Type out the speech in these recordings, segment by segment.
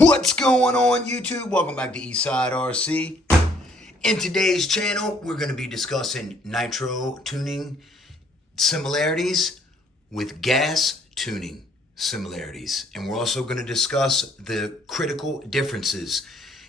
What's going on, YouTube? Welcome back to Eastside RC. In today's channel, we're going to be discussing nitro tuning similarities with gas tuning similarities. And we're also going to discuss the critical differences.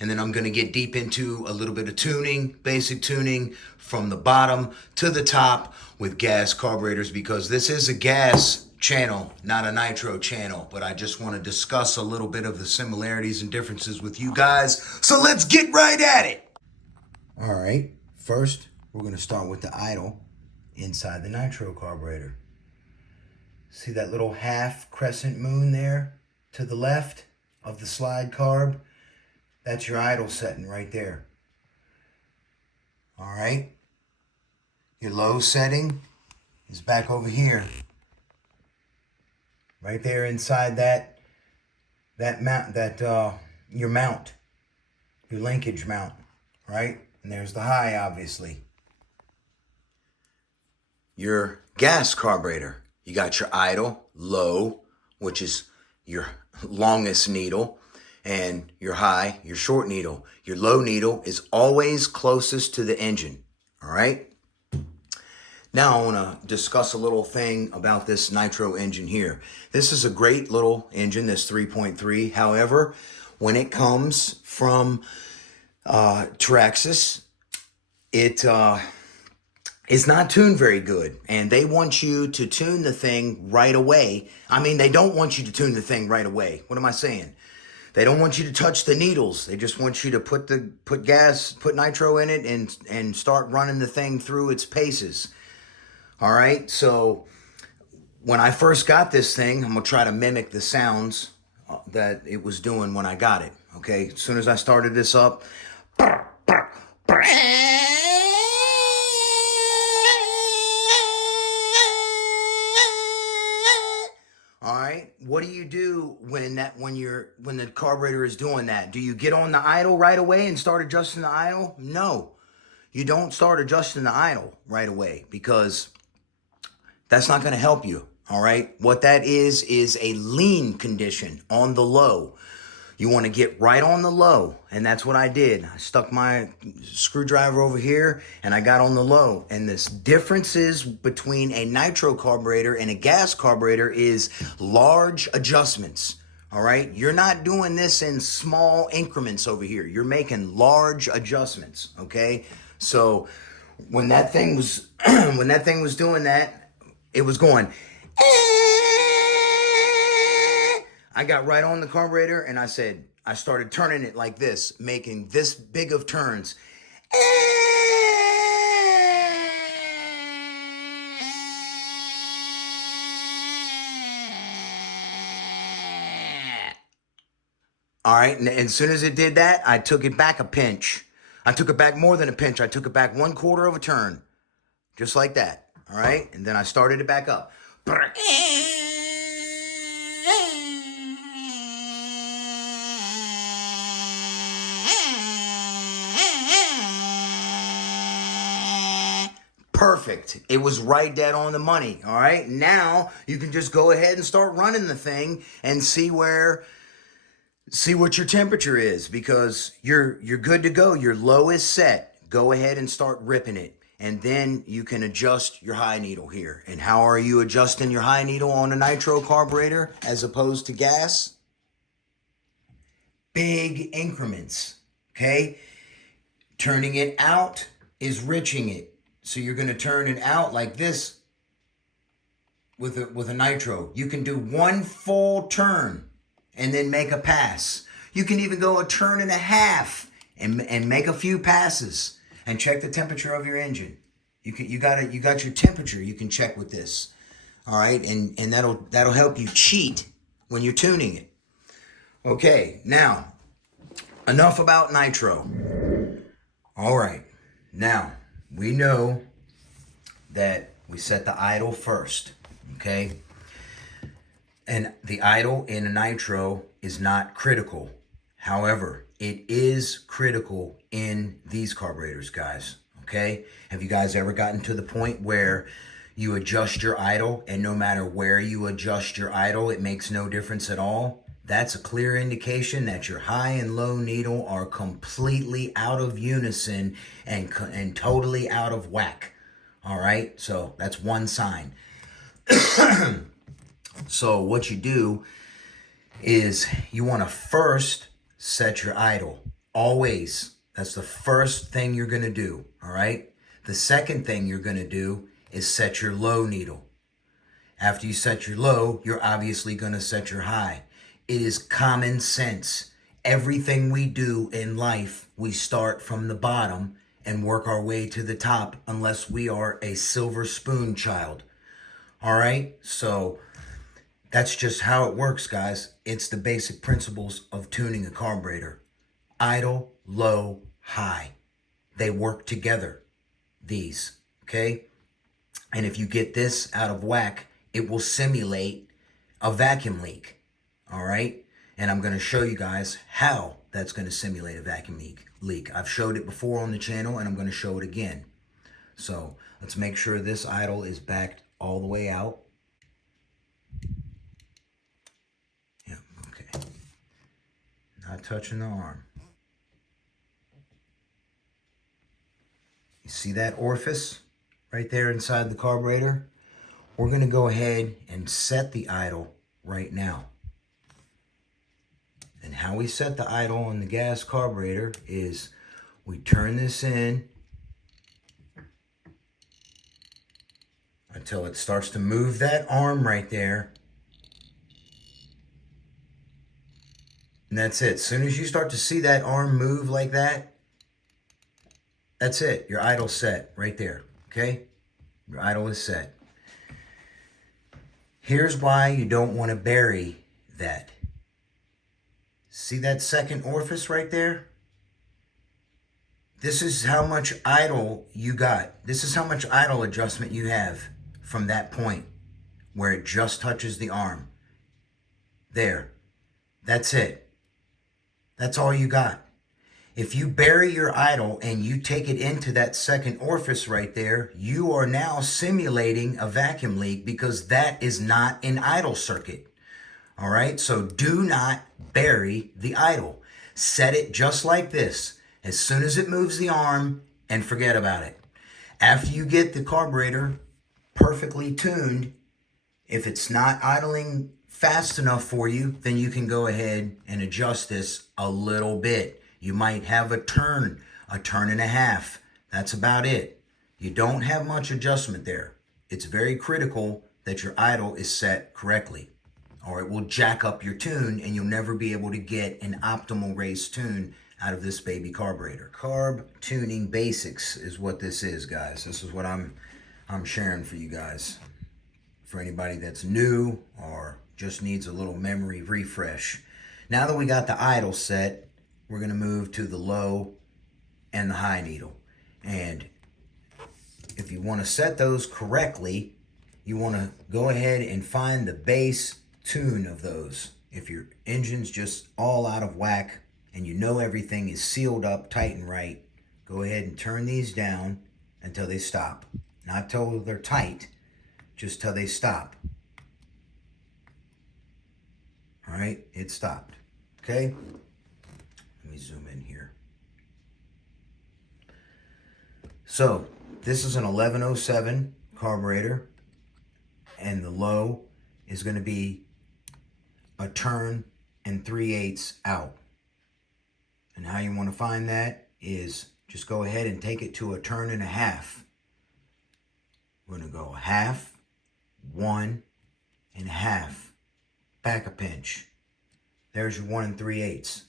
And then I'm going to get deep into a little bit of tuning, basic tuning from the bottom to the top with gas carburetors, because this is a gas channel, not a nitro channel, but I just want to discuss a little bit of the similarities and differences with you guys. So let's get right at it. All right, first we're going to start with the idle inside the nitro carburetor. See that little half crescent moon there to the left of the slide carb? That's your idle setting right there. All right, your low setting is back over here. Right there inside your mount, your linkage mount, right? And there's the high, obviously. Your gas carburetor, you got your idle, low, which is your longest needle, and your high, your short needle. Your low needle is always closest to the engine, all right? Now I want to discuss a little thing about this nitro engine here. This is a great little engine, this 3.3. However, when it comes from Traxxas, it is not tuned very good. And they want you to tune the thing right away. I mean, they don't want you to tune the thing right away. What am I saying? They don't want you to touch the needles. They just want you to put nitro in it and start running the thing through its paces. All right, so when I first got this thing, I'm going to try to mimic the sounds that it was doing when I got it, okay? As soon as I started this up, all right, what do you do when the carburetor is doing that? Do you get on the idle right away and start adjusting the idle? No, you don't start adjusting the idle right away, because that's not going to help you, all right? What that is a lean condition on the low. You want to get right on the low, and that's what I did. I stuck my screwdriver over here, and I got on the low. And this differences between a nitro carburetor and a gas carburetor is large adjustments, all right? You're not doing this in small increments over here. You're making large adjustments, okay? So when that thing was doing that, it was going. I got right on the carburetor and I started turning it like this, making this big of turns. All right, and as soon as it did that, I took it back a pinch. I took it back more than a pinch. I took it back 1/4 of a turn, just like that. All right, and then I started it back up. Perfect. It was right dead on the money. All right, now you can just go ahead and start running the thing and see what your temperature is, because you're good to go. Your low is set. Go ahead and start ripping it. And then you can adjust your high needle here. And how are you adjusting your high needle on a nitro carburetor as opposed to gas? Big increments, okay? Turning it out is riching it. So you're going to turn it out like this with a nitro. You can do one full turn and then make a pass. You can even go a turn and a half and make a few passes. And check the temperature of your engine. You got your temperature you can check with this. All right, and that'll help you cheat when you're tuning it. Okay, now enough about nitro. All right, now we know that we set the idle first, okay? And the idle in a nitro is not critical. However, it is critical in these carburetors, guys, okay? Have you guys ever gotten to the point where you adjust your idle and no matter where you adjust your idle, it makes no difference at all? that's a clear indication that your high and low needle are completely out of unison and totally out of whack. All right, so that's one sign. So what you do is you want to first set your idle. Always. That's the first thing you're going to do. All right. The second thing you're going to do is set your low needle. After you set your low, you're obviously going to set your high. It is common sense. Everything we do in life, we start from the bottom and work our way to the top unless we are a silver spoon child. All right? So that's just how it works, guys. It's the basic principles of tuning a carburetor. Idle, low, high. They work together, these, okay? And if you get this out of whack, it will simulate a vacuum leak, all right? And I'm going to show you guys how that's going to simulate a vacuum leak. I've showed it before on the channel, and I'm going to show it again. So let's make sure this idle is backed all the way out. Yeah, okay. Not touching the arm. You see that orifice right there inside the carburetor? We're going to go ahead and set the idle right now. And how we set the idle on the gas carburetor is we turn this in until it starts to move that arm right there. And that's it. As soon as you start to see that arm move like that, that's it. Your idle's set right there, okay? Your idle is set. Here's why you don't want to bury that. See that second orifice right there? This is how much idle you got. This is how much idle adjustment you have from that point where it just touches the arm. There. That's it. That's all you got. If you bury your idle and you take it into that second orifice right there, you are now simulating a vacuum leak because that is not an idle circuit. All right, so do not bury the idle. Set it just like this. As soon as it moves the arm, and forget about it. After you get the carburetor perfectly tuned, if it's not idling fast enough for you, then you can go ahead and adjust this a little bit. You might have a turn and a half. That's about it. You don't have much adjustment there. It's very critical that your idle is set correctly, or it will jack up your tune and you'll never be able to get an optimal race tune out of this baby carburetor. Carb tuning basics is what this is, guys. This is what I'm sharing for you guys. For anybody that's new or just needs a little memory refresh. Now that we got the idle set, we're going to move to the low and the high needle. And if you want to set those correctly, you want to go ahead and find the base tune of those. If your engine's just all out of whack and you know everything is sealed up tight and right, go ahead and turn these down until they stop. Not till they're tight, just till they stop. All right, it stopped. Okay? Let me zoom in here. So, this is an 1107 carburetor, and the low is going to be a turn and 3/8 out. And how you want to find that is just go ahead and take it to a turn and a half. We're going to go a half, 1, and a half. Back a pinch. There's your 1 3/8.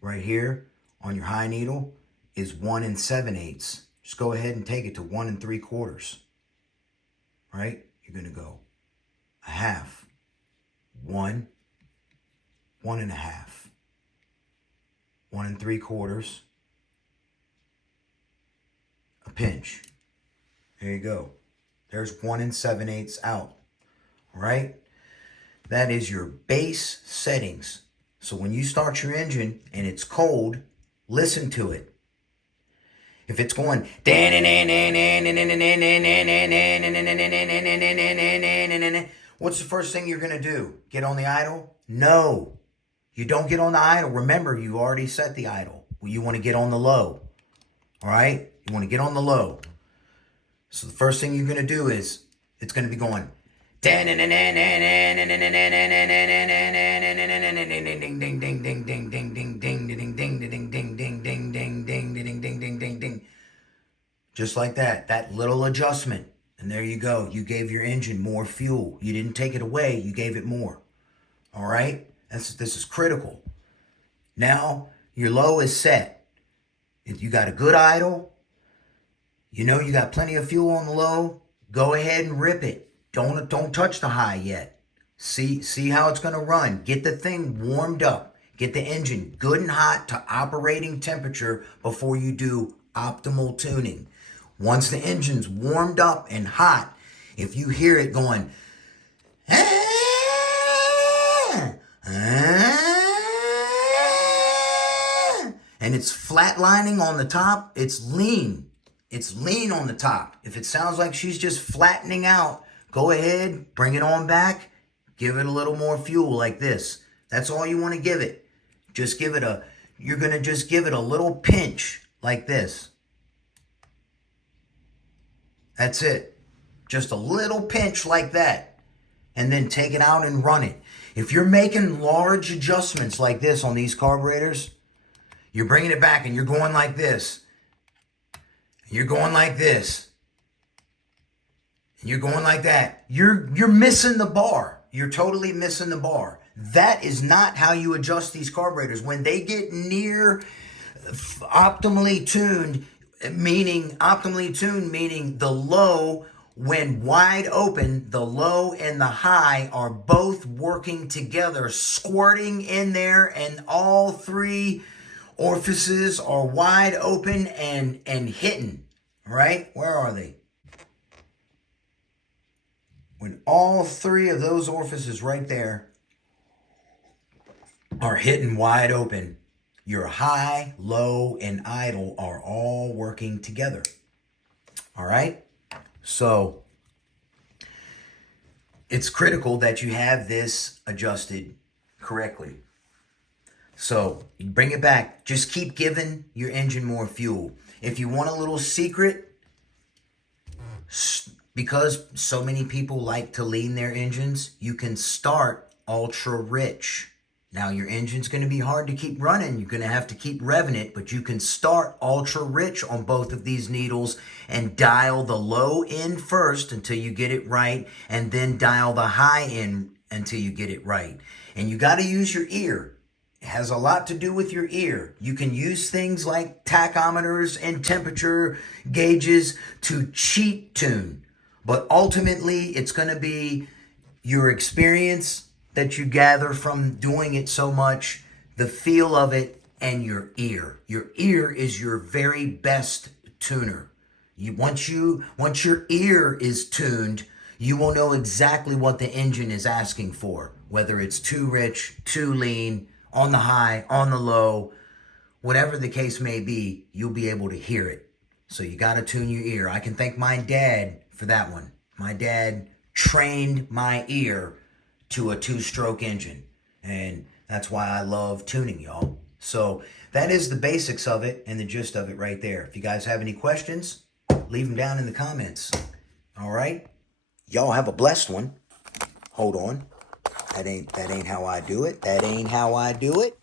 Right here on your high needle is 1 7/8. Just go ahead and take it to 1 3/4. Right? You're going to go a half, 1, 1 1/2, 1 3/4, a pinch. There you go. There's 1 7/8 out. All right? That is your base settings. So when you start your engine and it's cold, listen to it. If it's going, What's the first thing you're going to do? Get on the idle? No. You don't get on the idle. Remember, you already set the idle. You want to get on the low. All right? You want to get on the low. So the first thing you're going to do is it's going to be going. Just like that. That little adjustment. And there you go. You gave your engine more fuel. You didn't take it away. You gave it more. All right? This is critical. Now, your low is set. If you got a good idle, you know you got plenty of fuel on the low, go ahead and rip it. Don't touch the high yet. See how it's going to run. Get the thing warmed up. Get the engine good and hot to operating temperature before you do optimal tuning. Once the engine's warmed up and hot, if you hear it going, and it's flatlining on the top, it's lean. It's lean on the top. If it sounds like she's just flattening out, go ahead, bring it on back, give it a little more fuel like this. That's all you want to give it. Just give it you're going to just give it a little pinch like this. That's it. Just a little pinch like that. And then take it out and run it. If you're making large adjustments like this on these carburetors, you're bringing it back and you're going like this. You're going like this. You're going like that. You're missing the bar. You're totally missing the bar. That is not how you adjust these carburetors. When they get near optimally tuned, meaning the low, when wide open, the low and the high are both working together, squirting in there, and all three orifices are wide open and hitting, right? Where are they? When all three of those orifices right there are hitting wide open, your high, low, and idle are all working together. All right? So it's critical that you have this adjusted correctly. So you bring it back. Just keep giving your engine more fuel. If you want a little secret, because so many people like to lean their engines, you can start ultra rich. Now your engine's going to be hard to keep running. You're going to have to keep revving it, but you can start ultra rich on both of these needles and dial the low in first until you get it right, and then dial the high in until you get it right. And you got to use your ear. It has a lot to do with your ear. You can use things like tachometers and temperature gauges to cheat tune, but ultimately it's going to be your experience that you gather from doing it so much, the feel of it, and your ear. Your ear is your very best tuner. Once your ear is tuned, you will know exactly what the engine is asking for, whether it's too rich, too lean, on the high, on the low, whatever the case may be, you'll be able to hear it. So you got to tune your ear. I can thank my dad for that one. My dad trained my ear to a two-stroke engine, and that's why I love tuning, y'all. So that is the basics of it and the gist of it right there. If you guys have any questions, leave them down in the comments. All right? Y'all have a blessed one. Hold on. That ain't how I do it. That ain't how I do it.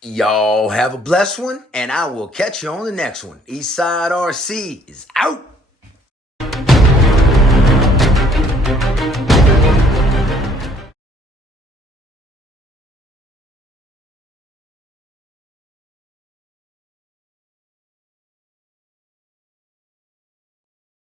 Y'all have a blessed one, and I will catch you on the next one. Eastside RC is out.